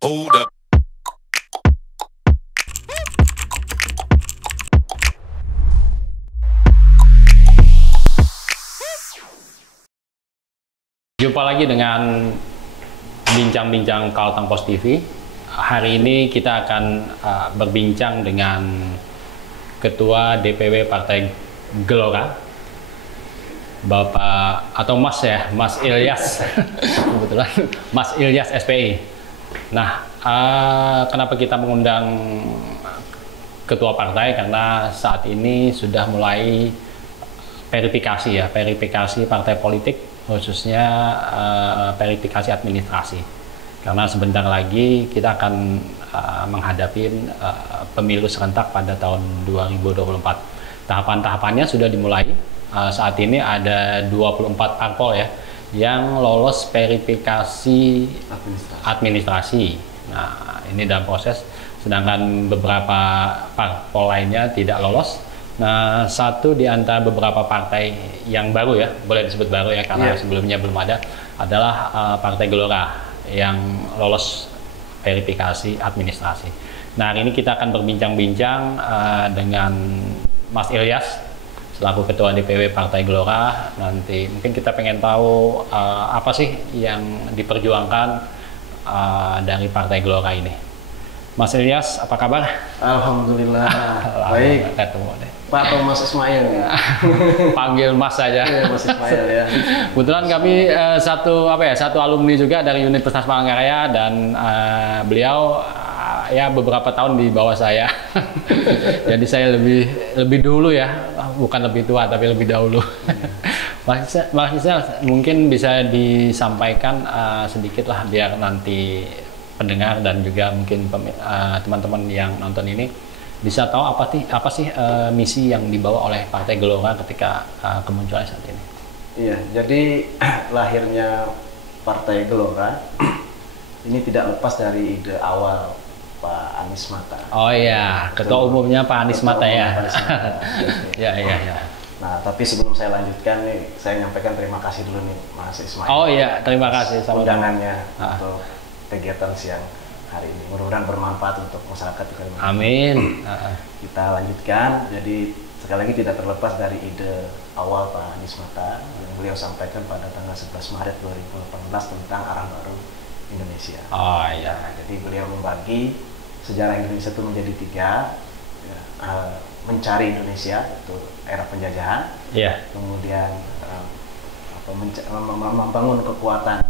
Hold up. Jumpa lagi dengan bincang-bincang Kalteng Pos TV. Hari ini kita akan berbincang dengan Ketua DPW Partai Gelora, Bapak atau Mas ya, Mas Ilyas, kebetulan Mas Ilyas SPI. Nah, kenapa kita mengundang Ketua Partai? Karena saat ini sudah mulai verifikasi partai politik, khususnya verifikasi administrasi. Karena sebentar lagi kita akan menghadapi pemilu serentak pada tahun 2024. Tahapan-tahapannya sudah dimulai. Saat ini ada 24 parpol ya yang lolos verifikasi administrasi. Nah, ini dalam proses, sedangkan beberapa parpol lainnya tidak lolos. Nah, satu di antara beberapa partai yang baru ya, boleh disebut baru ya karena sebelumnya belum ada, adalah Partai Gelora yang lolos verifikasi administrasi. Nah, hari ini kita akan berbincang-bincang dengan Mas Ilyas selaku Ketua DPW Partai Gelora. Nanti mungkin kita pengen tahu apa sih yang diperjuangkan dari Partai Gelora ini. Mas Ilyas, apa kabar? Alhamdulillah. Baik. Ketemu deh. Pak atau Mas Ismail? Panggil Mas saja. Ya, Mas Ismail ya. Kebetulan kami satu alumni juga dari Universitas Palangkaraya, dan beliau ya beberapa tahun di bawah saya. Jadi saya lebih dulu ya, bukan lebih tua tapi lebih dahulu. Mas Ismail, mungkin bisa disampaikan sedikit lah biar nanti pendengar dan juga mungkin teman-teman yang nonton ini bisa tahu apa sih misi yang dibawa oleh Partai Gelora ketika kemunculan saat ini. Iya, jadi lahirnya Partai Gelora ini tidak lepas dari ide awal Pak Anies Mata. Oh iya, Ketua Umumnya Pak Anies Mata ya. Ya. Nah, tapi sebelum saya lanjutkan nih, saya nyampaikan terima kasih dulu nih Mas Ismail. Oh iya, terima kasih sama undangannya untuk kegiatan siang hari ini. Mudah-mudahan bermanfaat untuk masyarakat di Kalimantan. Amin. Kita lanjutkan. Jadi sekali lagi tidak terlepas dari ide awal Pak Anies Mata yang beliau sampaikan pada tanggal 11 Maret 2018 tentang arah baru Indonesia. Oh iya. Nah, jadi beliau membagi sejarah Indonesia itu menjadi tiga. Mencari Indonesia, itu era penjajahan. Iya. Kemudian membangun kekuatan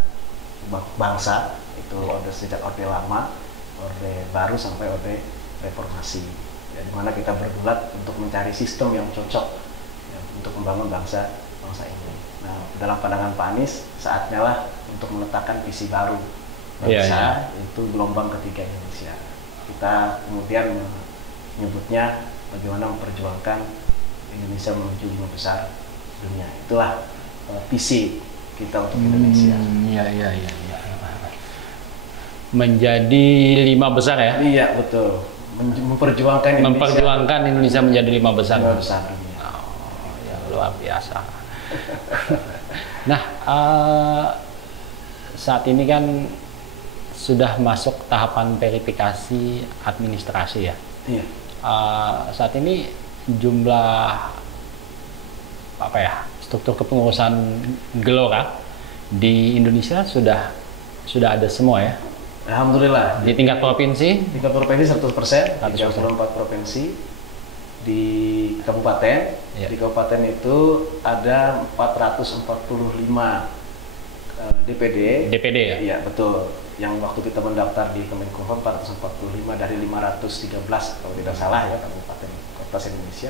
bangsa, itu sejak Orde Lama, Orde Baru sampai Orde Reformasi. Ya, di mana kita bergulat untuk mencari sistem yang cocok ya, untuk membangun bangsa ini. Nah, dalam pandangan Pak Anies, saatnya lah untuk meletakkan visi baru bangsa, itu gelombang ketiga Indonesia. Kita kemudian menyebutnya bagaimana memperjuangkan Indonesia menuju 5 besar dunia. Itulah visi kita untuk Indonesia. Iya. Menjadi 5 besar ya? Iya, betul. Memperjuangkan Indonesia menjadi 5 besar. 5 besar dunia. Oh, ya luar biasa. Nah, saat ini kan sudah masuk tahapan verifikasi administrasi ya? Iya. Saat ini jumlah struktur kepengurusan Gelora di Indonesia sudah ada semua ya? Alhamdulillah. Di tingkat provinsi? Tingkat provinsi 100%, 34 provinsi. Di kabupaten, di kabupaten itu ada 445 DPD. DPD ya? Iya, betul. Yang waktu kita mendaftar di Kemenkumham 445 dari 513 kalau tidak salah ya, kabupaten kota Indonesia.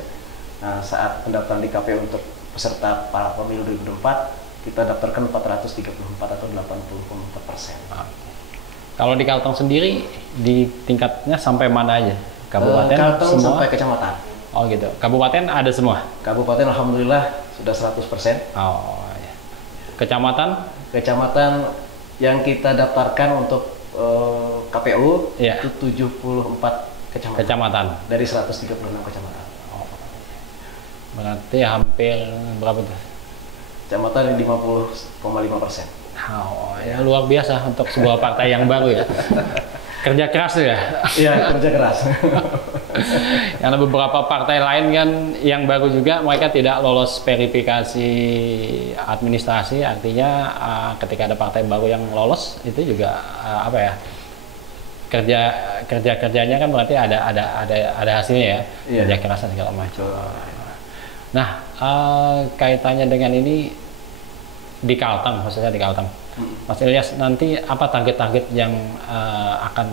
Nah, saat pendaftaran di KPU untuk peserta para pemilu 2024, kita daftarkan 434 atau 80,4%. Kalau di Kalteng sendiri di tingkatnya sampai mana aja? Kabupaten Kalteng semua? sampai kecamatan. Oh gitu. Kabupaten ada semua? Kabupaten alhamdulillah sudah 100%. Oh ya. Kecamatan? Kecamatan yang kita daftarkan untuk KPU itu 74 kecamatan. Dari 136 kecamatan. Oh. Berarti hampir berapa tuh? Kecamatan 50,5%. Oh, ya luar biasa untuk sebuah partai yang baru ya. Kerja keras ya. Iya, kerja keras. Karena beberapa partai lain kan yang baru juga mereka tidak lolos verifikasi administrasi, artinya ketika ada partai baru yang lolos itu juga apa ya, kerjanya kan berarti ada hasilnya ya, Iya. kerja keras dan segala macam. Nah, kaitannya dengan ini di Kalteng, khususnya di Kalteng, Mas Ilyas, nanti apa target-target yang akan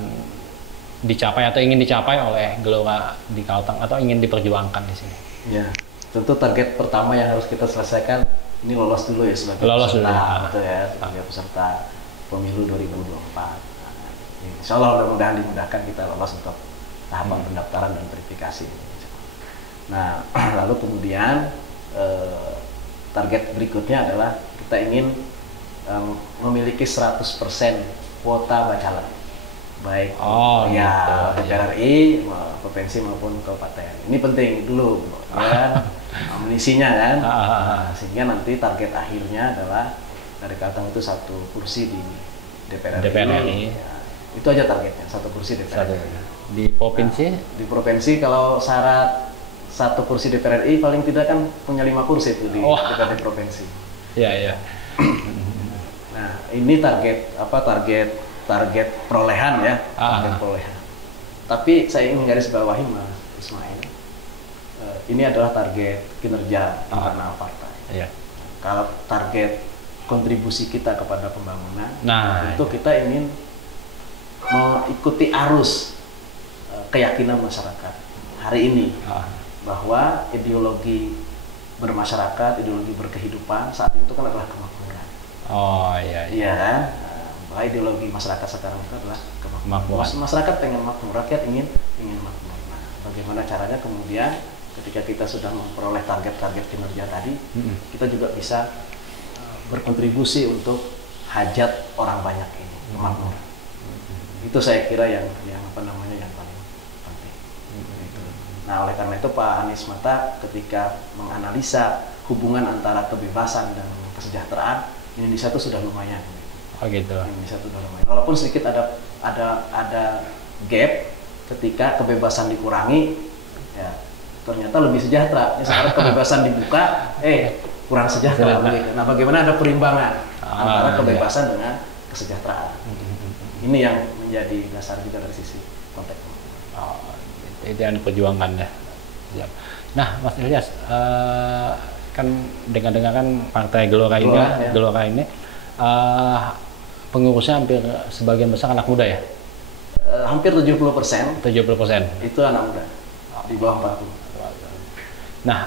dicapai atau ingin dicapai oleh Gelora di Kalteng atau ingin diperjuangkan di sini? Ya, tentu target pertama yang harus kita selesaikan ini lolos dulu ya sebagai Lolos peserta, dulu. betul ya, sebagai peserta pemilu 2024. Nah, insya Allah mudah-mudahan dimudahkan kita lolos untuk tahapan pendaftaran dan verifikasi. Nah, lalu kemudian target berikutnya adalah kita ingin memiliki 100% kuota bacalek, baik gitu. DPR RI, provinsi maupun kabupaten. Ini penting dulu, ya, amunisinya kan. Nah, sehingga nanti target akhirnya adalah dari Kalteng itu 1 kursi di DPR RI. Ya, itu aja targetnya, 1 kursi DPR RI. Di provinsi? Nah, di provinsi kalau syarat 1 kursi DPR RI paling tidak kan punya 5 kursi itu di DPRD provinsi. Iya, iya. Nah, ini target perolehan ya, target perolehan. Tapi saya ingin garis bawahi Mas Ismail, ini adalah target kinerja internal partai. Iya. Kalau target kontribusi kita kepada pembangunan, Nah, itu kita ingin mengikuti arus keyakinan masyarakat hari ini bahwa ideologi bermasyarakat, ideologi berkehidupan saat itu kan adalah kemakmuran. Oh iya. Iya kan? Bahwa ideologi masyarakat sekarang itu adalah kemakmuran. Masyarakat pengen makmur, rakyat ingin makmur. Nah, bagaimana caranya kemudian ketika kita sudah memperoleh target-target kinerja tadi, kita juga bisa berkontribusi untuk hajat orang banyak ini, kemakmuran. Itu saya kira yang paling penting. Nah, oleh karena itu Pak Anies Mata ketika menganalisa hubungan antara kebebasan dan kesejahteraan, Indonesia itu sudah lumayan. Oh gitu. Indonesia itu sudah lumayan. Walaupun sedikit ada gap ketika kebebasan dikurangi, ya ternyata lebih sejahtera. Sekarang kebebasan dibuka, kurang sejahtera begitu. Nah, bagaimana ada perimbangan antara kebebasan dengan kesejahteraan? Ini yang menjadi dasar juga dari sisi konteks. Itu yang diperjuangkan ya. Nah, Mas Ilyas, kan dengar-dengar kan partai Gelora ini pengurusnya hampir sebagian besar anak muda ya? Hampir 70%. 70%. Itu anak muda di bawah 40. Nah,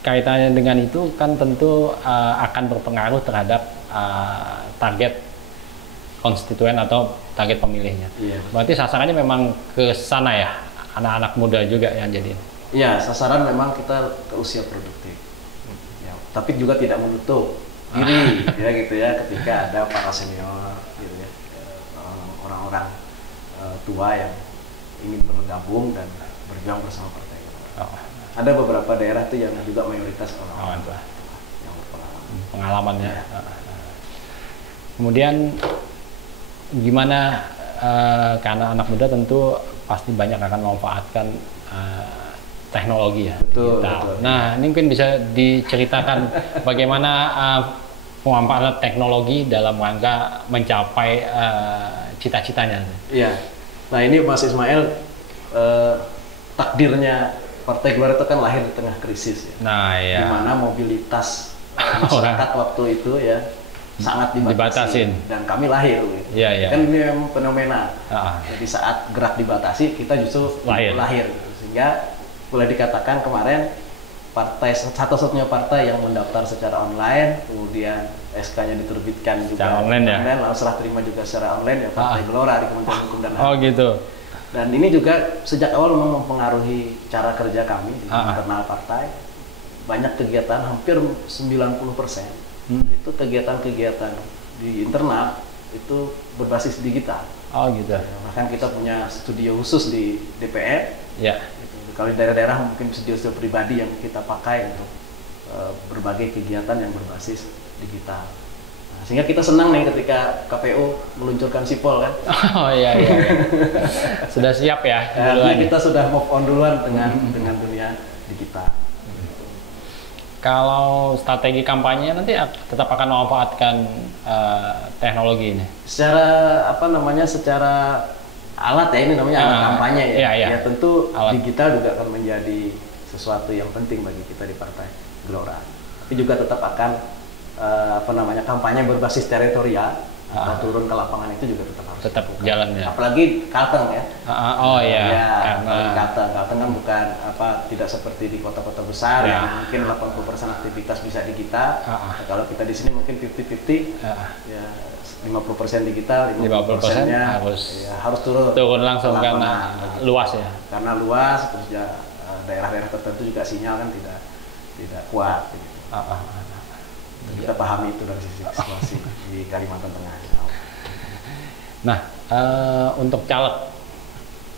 kaitannya dengan itu kan tentu akan berpengaruh terhadap target konstituen atau target pemilihnya. Iya. Berarti sasarannya memang ke sana ya, anak-anak muda juga yang jadi. Iya, sasaran memang kita ke usia produktif. Ya, tapi juga tidak menutup diri, ya gitu ya, ketika ada para senior, gitu ya, orang-orang tua yang ingin bergabung dan berjuang bersama partai. Ada beberapa daerah tuh yang juga mayoritas orang tua yang pengalamannya. Kemudian gimana, karena anak muda tentu pasti banyak akan memanfaatkan teknologi ya. Betul. Nah, ini mungkin bisa diceritakan bagaimana pemanfaatan teknologi dalam rangka mencapai cita-citanya. Iya. Nah, ini Mas Ismail, takdirnya Partai Gelora itu kan lahir di tengah krisis ya. Nah, iya. Di mana mobilitas masyarakat waktu itu ya sangat dibatasin. Dan kami lahir gitu. Iya. Kan ini memang fenomena. Jadi saat gerak dibatasi, kita justru lahir. Sehingga boleh dikatakan kemarin partai satu-satunya partai yang mendaftar secara online, kemudian SK-nya diterbitkan juga secara online ya. Lalu serah terima juga secara online ya, Partai Gelora di Kementerian Hukum dan HAM. Oh gitu. Dan ini juga sejak awal memang mempengaruhi cara kerja kami di internal partai. Banyak kegiatan, hampir 90% itu kegiatan-kegiatan di internal itu berbasis digital. Oh gitu. Bahkan kita punya studio khusus di DPR. Ya. Kalau di daerah-daerah mungkin studio-studio pribadi yang kita pakai untuk berbagai kegiatan yang berbasis digital. Nah, Sehingga kita senang nih ketika KPU meluncurkan sipol kan. Oh iya, iya. Sudah siap ya? Artinya kita sudah move on duluan dengan dunia digital. Kalau strategi kampanye nanti tetap akan memanfaatkan teknologi ini? Secara secara alat ya, ini namanya alat kampanye ya. Iya. Ya tentu alat. Digital juga akan menjadi sesuatu yang penting bagi kita di Partai Gelora. Tapi juga tetap akan kampanye berbasis teritorial atau turun ke lapangan itu juga tetap harus jalan ya. Apalagi Kalteng ya. Karena Kalteng kan bukan tidak seperti di kota-kota besar ya. yang mungkin 80% aktivitas bisa digital. Kalau kita di sini mungkin 50-50. Ya 50% digital, 50%-nya harus turun langsung karena luas ya. Karena luas, terus ya daerah-daerah tertentu juga sinyal kan tidak kuat. Gitu. Kita pahami itu dari sisi situasi di Kalimantan Tengah. Nah, untuk caleg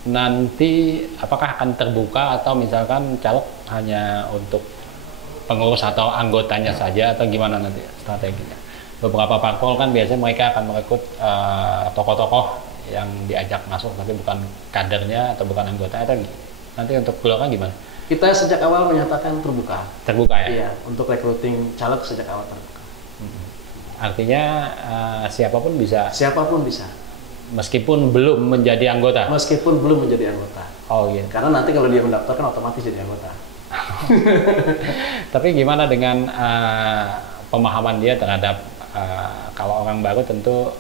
nanti apakah akan terbuka atau misalkan caleg hanya untuk pengurus atau anggotanya saja atau gimana nanti strateginya? Beberapa parpol kan biasanya mereka akan merekrut tokoh-tokoh yang diajak masuk tapi bukan kadernya atau bukan anggotanya. Atau nanti untuk Gelora gimana? Kita sejak awal menyatakan terbuka. Terbuka ya? Iya, untuk recruiting caleg sejak awal terbuka. Artinya siapapun bisa? Siapapun bisa. Meskipun belum menjadi anggota? Meskipun belum menjadi anggota. Oh iya. Karena nanti kalau dia mendaftar kan otomatis jadi anggota. Tapi gimana dengan pemahaman dia terhadap kalau orang baru tentu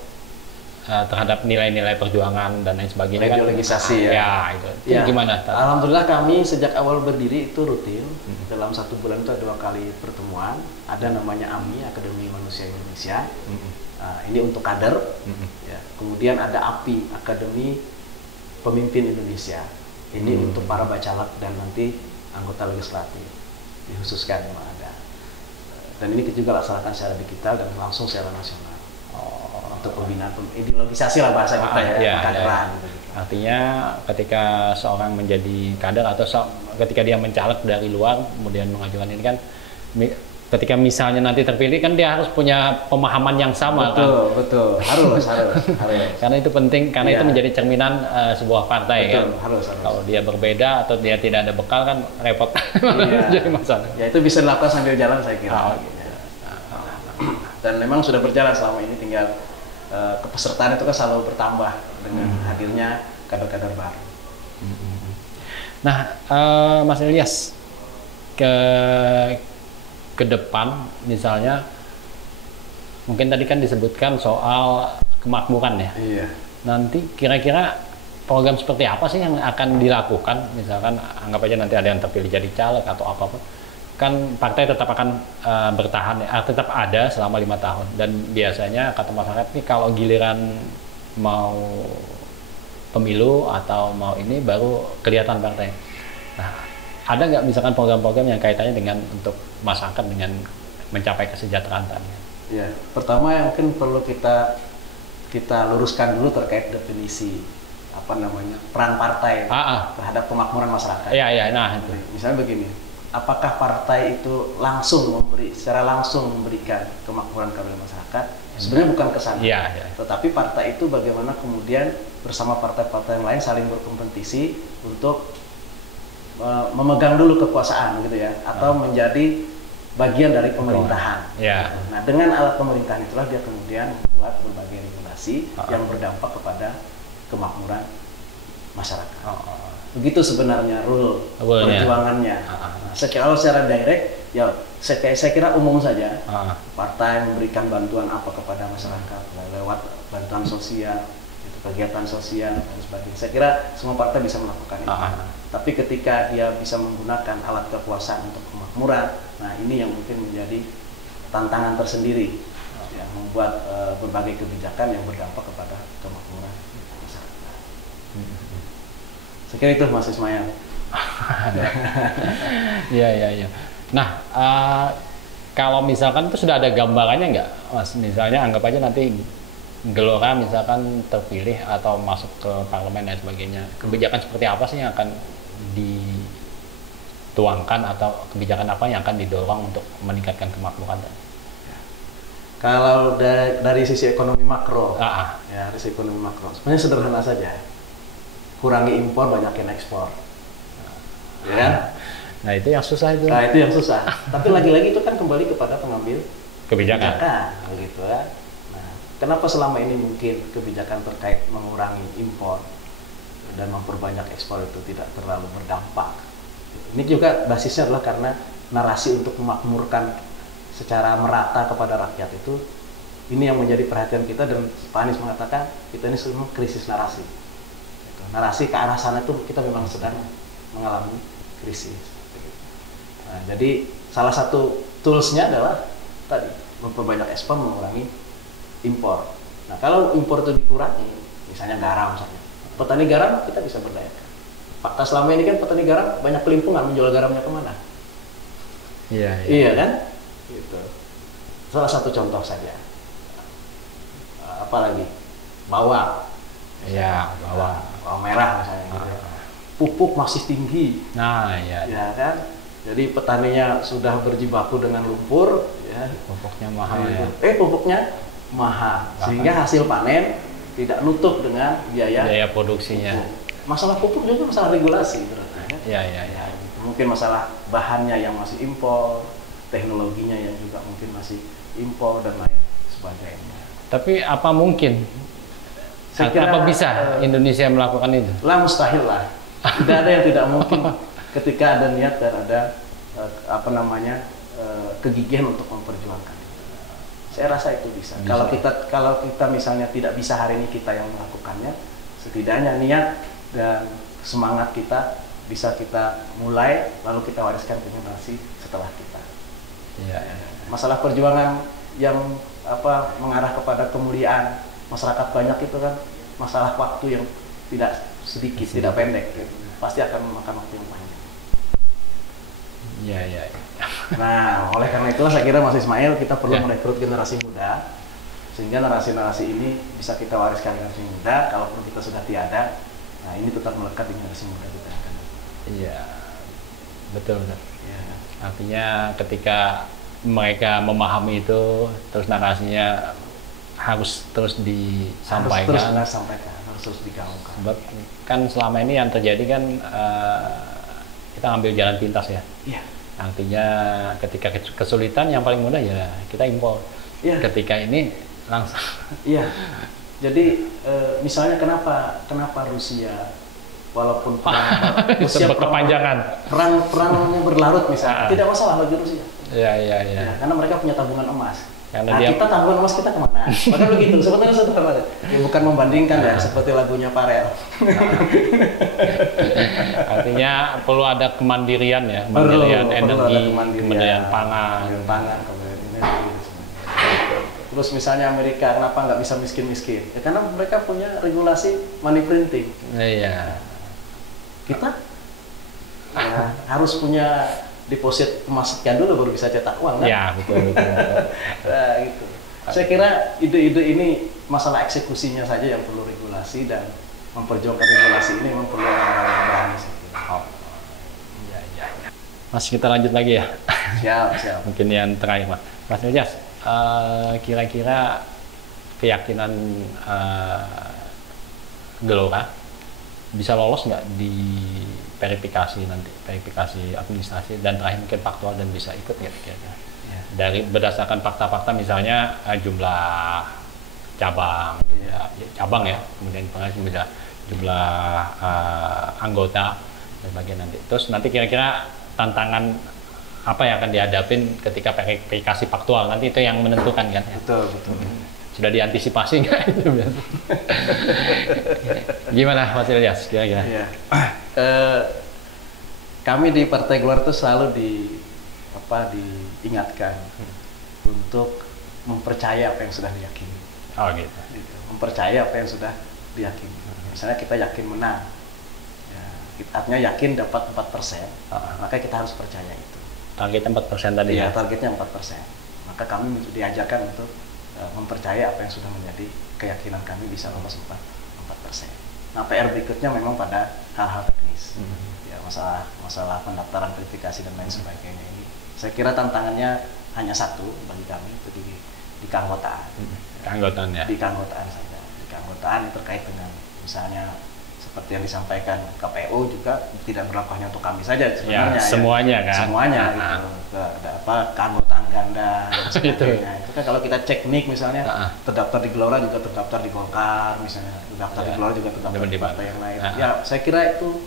terhadap nilai-nilai perjuangan dan lain sebagainya legislasi ya itu gimana? Alhamdulillah kami sejak awal berdiri itu rutin dalam 1 bulan itu ada 2 kali pertemuan. Ada namanya AMI, Akademi Manusia Indonesia. Ini untuk kader. Ya. Kemudian ada API, Akademi Pemimpin Indonesia. Ini untuk para bacalek dan nanti anggota legislatif. Dikhususkan memang ada. Dan ini kita juga laksanakan secara digital dan langsung secara nasional. Untuk pembinaan ideologisasi lah bahasa kita kaderan. Artinya ketika seorang menjadi kader atau ketika dia mencaleg dari luar kemudian mengajukan ini kan, ketika misalnya nanti terpilih kan dia harus punya pemahaman yang sama. Betul harus. Karena itu penting, karena itu menjadi cerminan sebuah partai. Harus. Kalau dia berbeda atau dia tidak ada bekal kan repot. Jadi masalah. Ya itu bisa dilakukan sambil jalan saya kira. Dan memang sudah berjalan selama ini, tinggal kepesertaan itu kan selalu bertambah dengan hadirnya kader-kader baru. Nah, Mas Ilyas, ke depan misalnya mungkin tadi kan disebutkan soal kemakmuran ya. Iya. Nanti kira-kira program seperti apa sih yang akan dilakukan? Misalkan anggap aja nanti ada yang terpilih jadi caleg atau apapun. Kan partai tetap akan bertahan, tetap ada selama 5 tahun. Dan biasanya kata masyarakat nih kalau giliran mau pemilu atau mau ini baru kelihatan partai. Nah, ada nggak misalkan program-program yang kaitannya dengan untuk masyarakat dengan mencapai kesejahteraan tadi? Ya, pertama yang mungkin perlu kita luruskan dulu terkait definisi peran partai terhadap kemakmuran masyarakat. Iya, nah itu. Misalnya begini. Apakah partai itu secara langsung memberikan kemakmuran kepada masyarakat? Sebenarnya bukan kesana. Tetapi partai itu bagaimana kemudian bersama partai-partai yang lain saling berkompetisi untuk memegang dulu kekuasaan gitu ya, atau menjadi bagian dari pemerintahan. Nah, dengan alat pemerintahan itulah dia kemudian membuat berbagai regulasi yang berdampak kepada kemakmuran masyarakat. Begitu sebenarnya rule perjuangannya. Kalau secara direct, ya saya kira umum saja. Partai memberikan bantuan apa kepada masyarakat lewat bantuan sosial, kegiatan sosial dan sebagainya. Saya kira semua partai bisa melakukan itu. Tapi ketika dia bisa menggunakan alat kekuasaan untuk kemakmuran, nah ini yang mungkin menjadi tantangan tersendiri, yang membuat berbagai kebijakan yang berdampak kepada kemakmuran masyarakat. Saya kira itu Mas Ismail. Iya. Nah, kalau misalkan itu sudah ada gambarannya nggak, Mas? Misalnya anggap aja nanti Gelora misalkan terpilih atau masuk ke parlemen dan sebagainya, kebijakan seperti apa sih yang akan dituangkan atau kebijakan apa yang akan didorong untuk meningkatkan kemakmuran? Kalau dari sisi ekonomi makro, Ah, ya dari sisi ekonomi makro, sebenarnya sederhana saja. Kurangi impor, banyakin ekspor. Ya kan? nah itu yang susah itu. Nah itu yang susah. Tapi lagi-lagi itu kan kembali kepada pengambil Kebijakan. gitu ya. Nah, kenapa selama ini mungkin kebijakan terkait mengurangi impor dan memperbanyak ekspor itu tidak terlalu berdampak? Ini juga basisnya adalah karena narasi untuk memakmurkan secara merata kepada rakyat itu, ini yang menjadi perhatian kita, dan Pak Anies mengatakan kita ini semua krisis narasi. Gitu. Narasi ke arah sana itu kita memang sedang mengalami krisis. Nah, jadi salah satu toolsnya adalah tadi memperbanyak ekspor, mengurangi impor. Nah kalau impor itu dikurangi, misalnya garam misalnya, petani garam kita bisa berdayakan. Fakta selama ini kan petani garam banyak kelimpungan, menjual garamnya kemana? Iya. Iya kan? Gitu. Salah satu contoh saja. Apalagi bawang. Iya, bawang. Bawang merah misalnya. Gitu. Pupuk masih tinggi. Nah, iya. Ya kan? Jadi petaninya sudah berjibaku dengan lumpur, ya. Pupuknya mahal ya. Pupuknya mahal, sehingga hasil panen tidak nutup dengan biaya Produksinya. pupuk. Masalah pupuk juga masalah regulasi berarti. Iya. Ya, gitu. Mungkin masalah bahannya yang masih impor, teknologinya yang juga mungkin masih impor dan lain sebagainya. Tapi apa mungkin? Apa bisa Indonesia melakukan itu? Lah mustahil lah. Tidak ada yang tidak mungkin ketika ada niat dan ada kegigihan untuk memperjuangkan. Saya rasa itu bisa. Kalau kita misalnya tidak bisa hari ini kita yang melakukannya, setidaknya niat dan semangat kita bisa kita mulai, lalu kita wariskan ke generasi setelah kita. Iya. Masalah perjuangan yang mengarah kepada kemuliaan masyarakat banyak itu kan masalah waktu yang tidak sedikit, tidak pendek, gitu. Pasti akan memakan waktu yang panjang. Iya. Nah, oleh karena itulah saya kira Mas Ismail, kita perlu merekrut generasi muda, sehingga narasi-narasi ini bisa kita wariskan generasi muda. Kalaupun kita sudah tiada, nah ini tetap melekat di generasi muda kita akan. Iya, betul. Ya. Artinya ketika mereka memahami itu, terus narasinya harus terus disampaikan. Harus terus digaungkan. Sebab kan selama ini yang terjadi kan kita ambil jalan pintas ya. Iya. Artinya ketika kesulitan yang paling mudah ya kita impor. Iya. Ketika ini langsung. Iya. Jadi misalnya kenapa Rusia walaupun Rusia kepanjangan perangnya berlarut misalnya tidak masalah bagi Rusia. Iya. Ya, karena mereka punya tabungan emas. Karena kita tabungan emas kita kemana? Maka begitu. Sebetulnya sederhana. Ya, bukan membandingkan ya seperti lagunya Farel. Artinya perlu ada kemandirian ya, kemandirian energi, kemandirian pangan. Terus misalnya Amerika, kenapa nggak bisa miskin-miskin? Ya karena mereka punya regulasi money printing. Iya. Kita harus punya deposit emas sekian dulu baru bisa cetak uang kan? Ya, betul. Nah, gitu. Saya kira ide-ide ini masalah eksekusinya saja yang perlu regulasi, dan memperjuangkan regulasi ini memang perlu orang-orang yang berani. Iya. Mas, kita lanjut lagi ya. Siap. Mungkin yang terakhir, Mas Nurjas, kira-kira keyakinan Gelora bisa lolos nggak di verifikasi nanti, verifikasi administrasi, dan terakhir mungkin faktual, dan bisa ikut nggak kira-kira? Ya. Dari berdasarkan fakta-fakta misalnya jumlah cabang, cabang ya, kemudian bisa jumlah anggota dan bagian nanti. Terus nanti kira-kira tantangan apa yang akan dihadapin ketika verifikasi faktual nanti, itu yang menentukan kan? Ya? Betul. Sudah diantisipasi nggak itu? Gimana Mas Ilyas kira-kira? Ya. Kami di Partai Gelora itu selalu diingatkan untuk mempercaya apa yang sudah diyakini. Oh gitu. Mempercaya apa yang sudah diyakini. Misalnya kita yakin menang, ya, artinya yakin dapat 4%, maka kita harus percaya itu. Targetnya 4% tadi ya? Targetnya 4%. Maka kami diajarkan untuk mempercaya apa yang sudah menjadi keyakinan kami bisa lolos 4%. Nah, PR berikutnya memang pada hal-hal teknis. Ya, masalah pendaftaran, verifikasi dan lain sebagainya ini. Saya kira tantangannya hanya satu bagi kami, itu di di keanggotaan. Keanggotaan ya. Di keanggotaan saja. Di keanggotaan terkait dengan misalnya seperti yang disampaikan KPU juga tidak berlaku hanya untuk kami saja sebenarnya. Ya, semuanya kan. Semuanya gitu. Keanggotaan ganda dan sebagainya. Itu kan kalau kita cek nik misalnya terdaftar di Gelora juga terdaftar di Golkar misalnya, terdaftar di Gelora juga terdaftar di partai yang lain. Ya, saya kira itu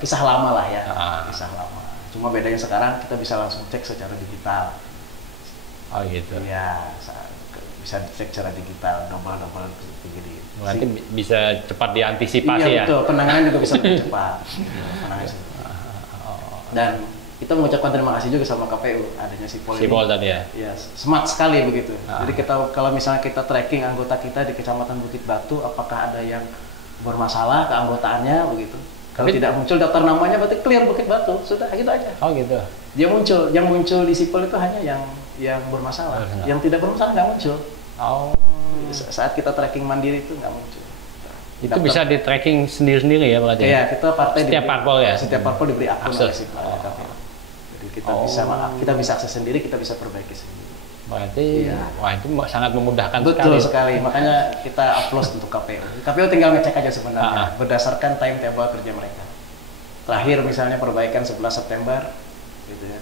kisah lama lah ya. Kisah lama. Cuma bedanya sekarang kita bisa langsung cek secara digital. Oh gitu. Iya, bisa dicek secara digital, double begini. Berarti bisa cepat diantisipasi ya? Iya betul, penanganan juga bisa lebih cepat. Dan kita mengucapkan terima kasih juga sama KPU adanya Sipol ini. Sipol tadi ya? Iya, smart sekali begitu. Jadi kita kalau misalnya kita tracking anggota kita di Kecamatan Bukit Batu, apakah ada yang bermasalah keanggotaannya begitu. Kalau tidak muncul daftar namanya berarti clear Bukit Batu, sudah gitu aja. Oh gitu. Dia muncul, yang muncul di Sipol itu hanya yang bermasalah. Yang tidak bermasalah nggak muncul. Oh. Saat kita tracking mandiri itu nggak muncul. Itu bisa di tracking sendiri-sendiri ya berarti? Iya, kita partai setiap parpol ya? Setiap parpol diberi akun oleh Sipol KPU. Jadi kita bisa akses sendiri, kita bisa perbaiki sendiri. Berarti wah itu sangat memudahkan Betul sekali. Makanya kita upload untuk KPU. KPU tinggal ngecek aja sebenarnya berdasarkan timetable kerja mereka. Terakhir misalnya perbaikan 11 September gitu ya.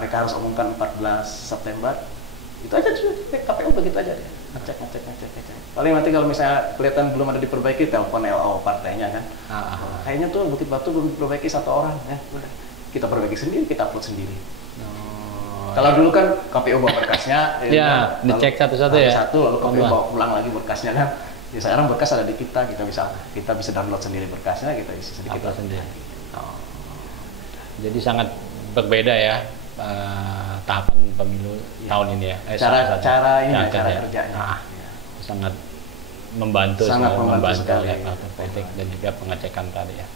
Mereka harus umumkan 14 September. Itu aja KPU begitu aja dia. Ngecek. Paling nanti kalau misalnya kelihatan belum ada diperbaiki, telepon LO partainya kan. Kayaknya tuh Bukit Batu belum diperbaiki 1 orang ya. Udah. Kita perbaiki sendiri, kita upload sendiri. Kalau dulu kan KPU bawa berkasnya, dicek satu-satu ya. Satu lalu KPU bawa pulang lagi berkasnya kan. Ya sekarang berkas ada di kita bisa download sendiri berkasnya, kita isi sedikit sendiri. Jadi sangat berbeda ya tahapan pemilu tahun ini ya. Cara kerjanya. Sangat membantu ya partai politik dan juga pengecekan tadi ya.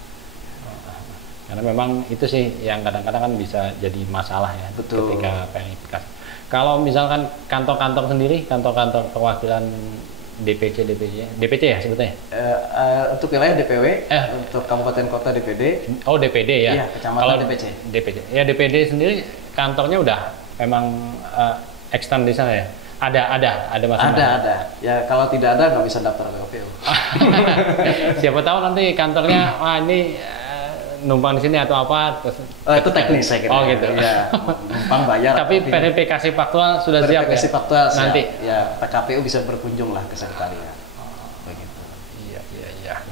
Karena memang itu sih yang kadang-kadang kan bisa jadi masalah ya. Betul. Ketika verifikasi. Kalau misalkan kantor-kantor sendiri, kantor-kantor perwakilan DPC ya sebetulnya? Untuk wilayah DPW, untuk kabupaten kota DPD. Oh DPD ya? Iya, kecamatan DPC. Ya DPD sendiri kantornya udah memang extend di sana ya? Ada masing-masing? Ada. Ya kalau tidak ada nggak bisa daftar ke KPU. Siapa tahu nanti kantornya, wah ini numpang di sini atau apa? Terus, itu teknis saya kira. Oh gitu. Ya, numpang bayar. Tapi verifikasi faktual sudah siap ya? Verifikasi faktual siap. Nanti? Ya, KPU bisa berkunjung lah ke sekretariat. Begitu. Iya.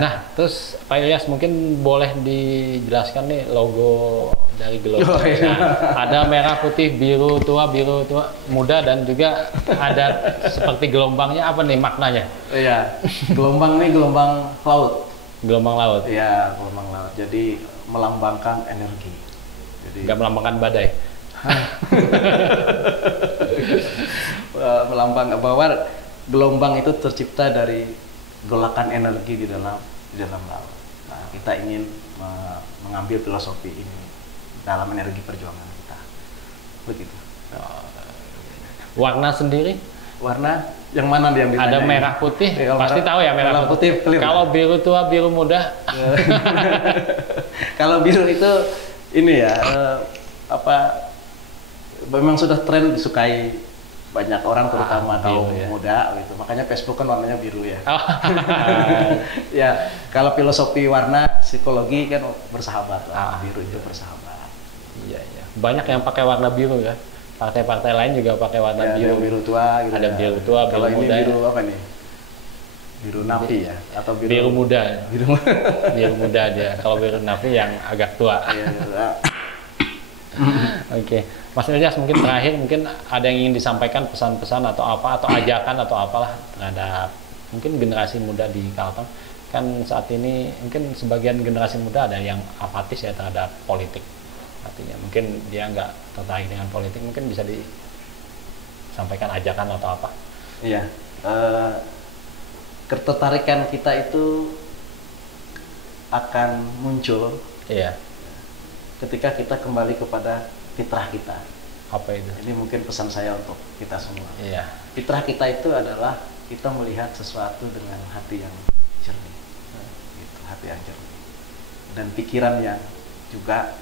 Nah, terus Pak Ilyas mungkin boleh dijelaskan nih logo dari Gelora. Ada merah, putih, biru tua, muda, dan juga ada seperti gelombangnya, apa nih maknanya? Iya, gelombang nih gelombang laut. Gelombang laut? Iya, gelombang laut. Jadi melambangkan energi. Nggak melambangkan badai? Melambangkan bahwa gelombang itu tercipta dari golakan energi di dalam laut. Nah, kita ingin mengambil filosofi ini dalam energi perjuangan kita. Begitu. Warna sendiri? Warna yang mana yang ditanya? Ada merah putih, pasti tahu ya merah putih. Kalau biru tua, biru muda. Kalau biru itu ini ya memang sudah tren disukai banyak orang terutama kaum muda gitu. Makanya Facebook kan warnanya biru ya. Ya, kalau filosofi warna psikologi kan bersahabat. Biru itu bersahabat. Iya. Banyak yang pakai warna biru ya. Partai-partai lain juga pakai warna biru. Biru tua gitu. Ada biru tua, biru kalau muda. Kalau ini biru apa nih? Biru napi ya atau biru muda. Biru muda dia. Kalau biru napi yang agak tua. Oke. Mas Ilyas, mungkin terakhir ada yang ingin disampaikan pesan-pesan atau apa atau ajakan atau apalah terhadap mungkin generasi muda di Kalteng. Kan saat ini mungkin sebagian generasi muda ada yang apatis ya terhadap politik. Artinya mungkin dia nggak tertarik dengan politik, mungkin bisa disampaikan ajakan atau apa? Iya, ketertarikan kita itu akan muncul ketika kita kembali kepada fitrah kita. Apa itu? Ini mungkin pesan saya untuk kita semua. Iya. Fitrah kita itu adalah kita melihat sesuatu dengan hati yang jernih, hati yang jernih, dan pikiran yang juga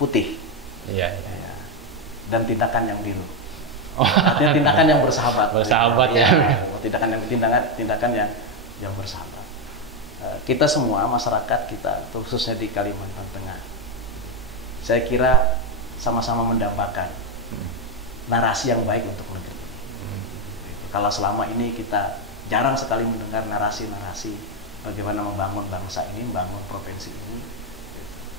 putih, iya. Dan tindakan yang biru. Artinya tindakan yang bersahabat. Bersahabat ya. Tindakan yang bersahabat. Kita semua masyarakat kita, khususnya di Kalimantan Tengah, saya kira sama-sama mendambakan narasi yang baik untuk negeri. Kalau selama ini kita jarang sekali mendengar narasi-narasi bagaimana membangun bangsa ini, membangun provinsi ini.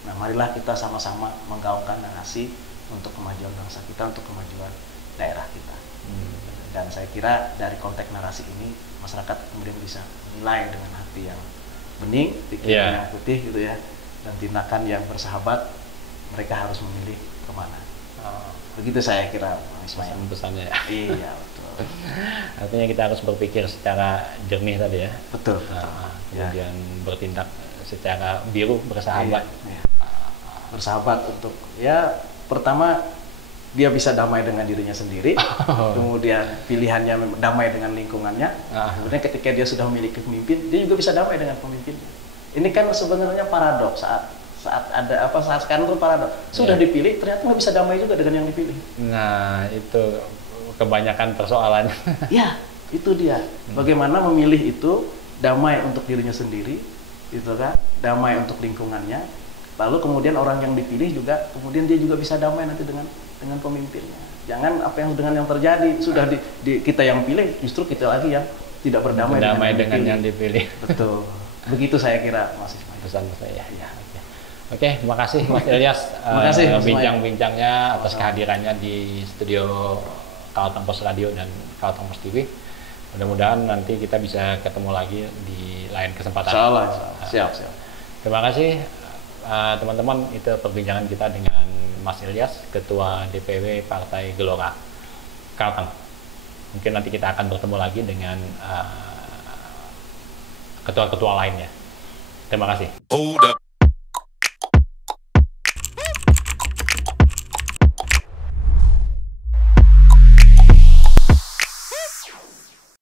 Nah, marilah kita sama-sama menggaungkan narasi untuk kemajuan bangsa kita, untuk kemajuan daerah kita. Dan saya kira dari konteks narasi ini, masyarakat kemudian bisa menilai dengan hati yang bening, pikiran yang putih gitu ya, dan tindakan yang bersahabat, mereka harus memilih kemana. Begitu saya kira, Ismail. Pesannya. Iya, betul. Artinya kita harus berpikir secara jernih tadi ya. Betul. Kemudian bertindak secara biru, bersahabat. Iya. Bersahabat untuk ya pertama dia bisa damai dengan dirinya sendiri, kemudian pilihannya damai dengan lingkungannya, kemudian ketika dia sudah memiliki pemimpin, dia juga bisa damai dengan pemimpinnya. Ini kan sebenarnya paradoks saat sekarang itu paradoks. Sudah dipilih ternyata nggak bisa damai juga dengan yang dipilih. Nah, itu kebanyakan persoalannya. Ya, itu dia. Bagaimana memilih itu damai untuk dirinya sendiri, itu kan, damai untuk lingkungannya. Lalu kemudian orang yang dipilih juga, kemudian dia juga bisa damai nanti dengan pemimpinnya. Jangan apa yang terjadi sudah kita yang pilih, justru kita lagi yang tidak berdamai dengan yang dipilih. Betul. Begitu saya kira, Mas Ismail. Pesan saya. Ya. Oke, terima kasih Mas Ilyas. Bincang-bincangnya atas kehadirannya di studio Kalteng Pos Radio dan Kalteng Pos TV. Mudah-mudahan nanti kita bisa ketemu lagi di lain kesempatan. Insyaallah. Siap. Terima kasih teman-teman, itu perbincangan kita dengan Mas Ilyas, Ketua DPW Partai Gelora Kalteng. Mungkin nanti kita akan bertemu lagi dengan ketua-ketua lainnya. Terima kasih.